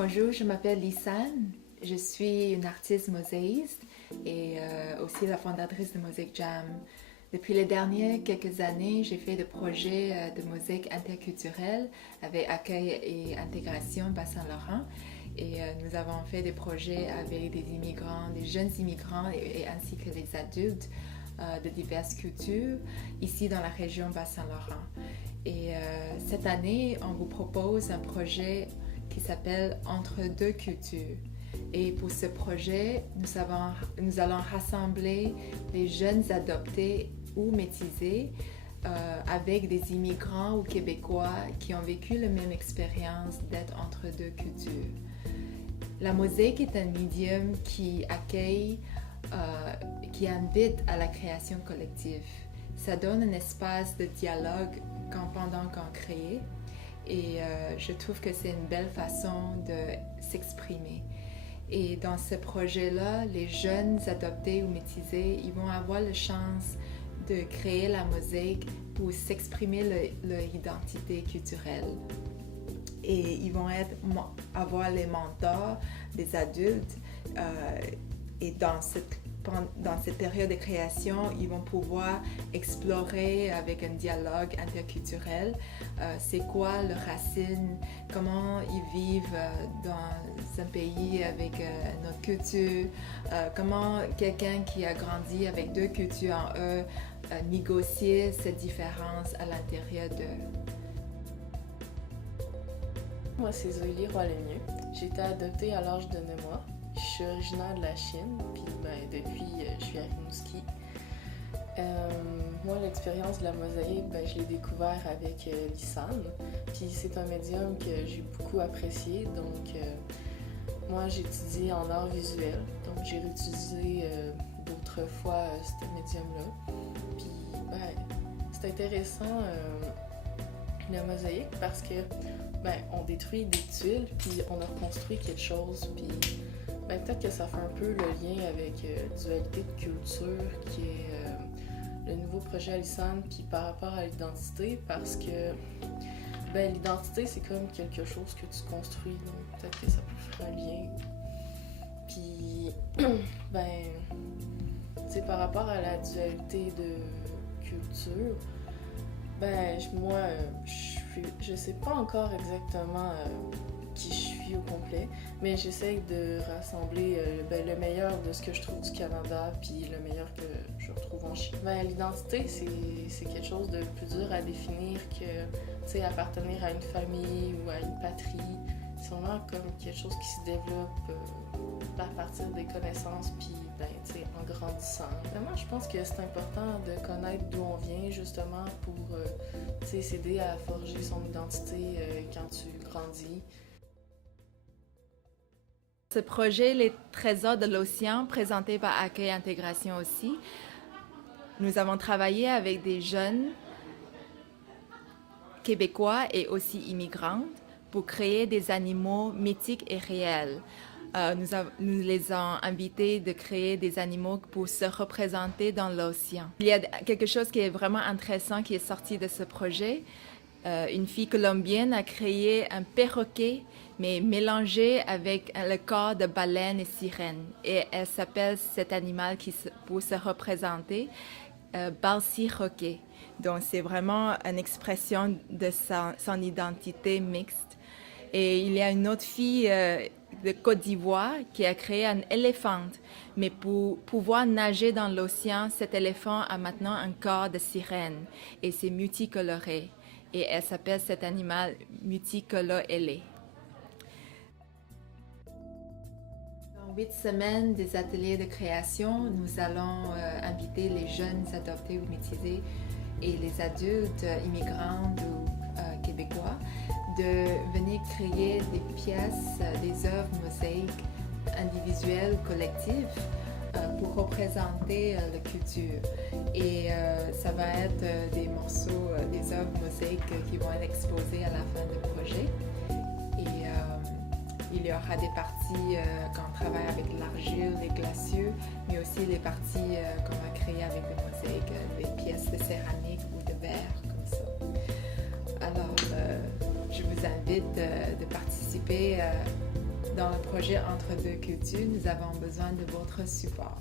Bonjour, je m'appelle Lisanne. Je suis une artiste mosaïste et aussi la fondatrice de Mosaic Jam. Depuis les dernières quelques années, j'ai fait des projets de mosaïque interculturelle avec accueil et intégration Bas-Saint-Laurent. Et nous avons fait des projets avec des immigrants, des jeunes immigrants et ainsi que les adultes de diverses cultures ici dans la région Bas-Saint-Laurent. Et cette année, on vous propose un projet qui s'appelle Entre deux cultures. Et pour ce projet, nous allons rassembler les jeunes adoptés ou métisés avec des immigrants ou québécois qui ont vécu la même expérience d'être entre deux cultures. La mosaïque est un médium qui accueille, qui invite à la création collective. Ça donne un espace de dialogue pendant qu'on crée et je trouve que c'est une belle façon de s'exprimer. Et dans ce projet-là, les jeunes adoptés ou métisés, ils vont avoir la chance de créer la mosaïque pour s'exprimer leur identité culturelle. Et ils vont avoir les mentors des adultes et dans cette période de création, ils vont pouvoir explorer avec un dialogue interculturel c'est quoi leurs racines, comment ils vivent dans un pays avec une autre culture, comment quelqu'un qui a grandi avec deux cultures en eux négocier cette différence à l'intérieur d'eux. Moi, c'est Zoélie Roy-Lemieux. J'ai été adoptée à l'âge de 9 mois. Je suis originaire de la Chine, puis depuis, je suis à Rimouski. Moi, l'expérience de la mosaïque, je l'ai découvert avec Lisanne. Puis c'est un médium que j'ai beaucoup apprécié. Donc, moi, j'étudie en art visuel. Donc, j'ai réutilisé d'autres fois ce médium-là. Puis, c'est intéressant la mosaïque parce que on détruit des tuiles, puis on a reconstruit quelque chose, puis peut-être que ça fait un peu le lien avec dualité de culture, qui est le nouveau projet Lisanne, puis par rapport à l'identité, parce que l'identité, c'est comme quelque chose que tu construis, donc peut-être que ça peut faire un lien. Puis, c'est par rapport à la dualité de culture, moi, je sais pas encore exactement qui je suis au complet, mais j'essaye de rassembler le meilleur de ce que je trouve du Canada, puis le meilleur que je retrouve en Chine. L'identité, c'est quelque chose de plus dur à définir que appartenir à une famille ou à une patrie. C'est vraiment comme quelque chose qui se développe à partir des connaissances, puis en grandissant. Vraiment, je pense que c'est important de connaître d'où on vient, justement, pour s'aider à forger son identité quand tu grandis. Ce projet, Les Trésors de l'Océan, présenté par Accueil Intégration aussi, nous avons travaillé avec des jeunes québécois et aussi immigrants pour créer des animaux mythiques et réels. Nous les avons invités de créer des animaux pour se représenter dans l'océan. Il y a quelque chose qui est vraiment intéressant qui est sorti de ce projet. Une fille colombienne a créé un perroquet, mais mélangé avec le corps de baleine et sirène. Et elle s'appelle cet animal pour se représenter Balsiroquet. Donc c'est vraiment une expression de son identité mixte. Et il y a une autre fille de Côte d'Ivoire qui a créé un éléphant. Mais pour pouvoir nager dans l'océan, cet éléphant a maintenant un corps de sirène et c'est multicoloré. Et elle s'appelle cet animal multicolore-ailé. Dans 8 semaines des ateliers de création, nous allons inviter les jeunes adoptés ou métisés et les adultes immigrants ou québécois de venir créer des pièces, des œuvres mosaïques individuelles, collectives, pour représenter la culture. Et ça va être des morceaux, des œuvres mosaïques qui vont être exposées à la fin du projet. Et il y aura des parties quand on travaille avec l'argile, les glaciers, mais aussi les parties qu'on va créer avec des mosaïques, des pièces de céramique ou de verre, comme ça. Alors, je vous invite de participer Dans le projet Entre deux cultures, nous avons besoin de votre support.